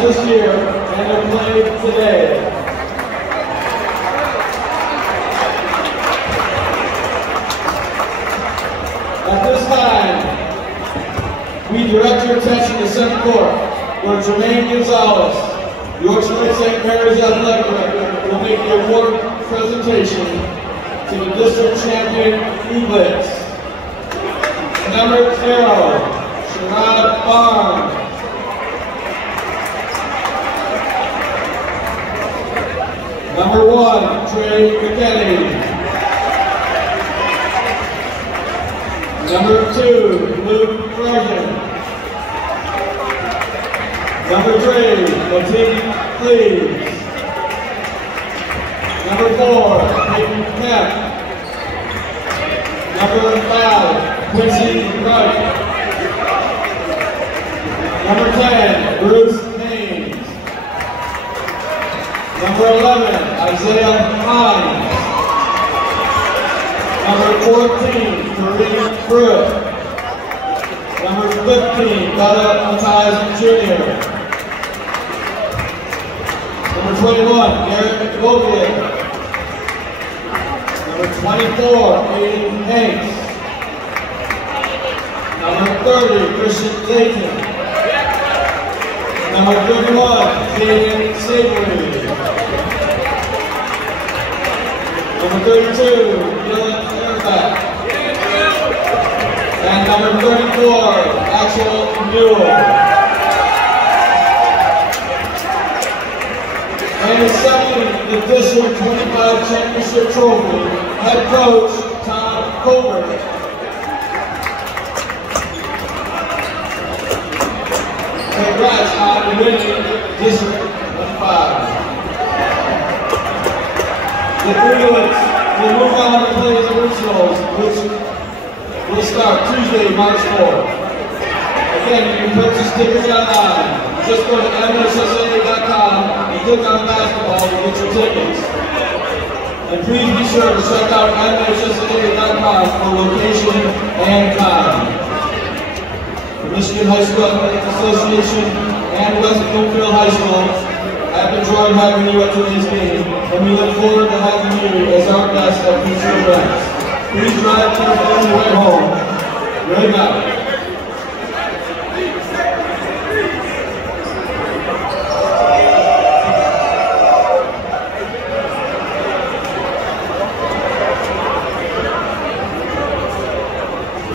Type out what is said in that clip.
matched this year and are played today. At this time, we direct your attention to center court, where Jermaine Gonzalez, Yorkshire St. Mary's Athletic Director, will make the award presentation to the district champion Eaglets. Number 0, Sherrod Barnes. Number 1, Trey McKinney. Number 2, Luke Bergen. Number 3, Latif Cleves. Number 4, Peyton Kemp. Number 5, Quincy Wright. Number 10, Bruce Haynes. Number 11, Isaiah Hines. Number 14, Kareem Pruitt. Number 15, Bella Mathias Jr. Number 21, Garrett Govier. Number 24, Aiden Hanks. Number 30, Christian Layton. Number 31, Jaden Savory. Number 32, Dylan Fairback. And number 34, Axel Newell. And accepting the District 25 Championship Trophy, head coach Tom Colbert. Congrats on winning District 25. The Eaglets will move on to play the regionals, which will start Tuesday, March 4th. Again, you can purchase tickets online. Just go to MSSA.com and click on basketball to get your tickets. And please be sure to check out MSSA.com for location and time. The Michigan High School Athletic Association and West Bloomfield High School have enjoyed having you at today's game, and we look forward to having you as our guest at future events. Please drive carefully on your way home. Good night.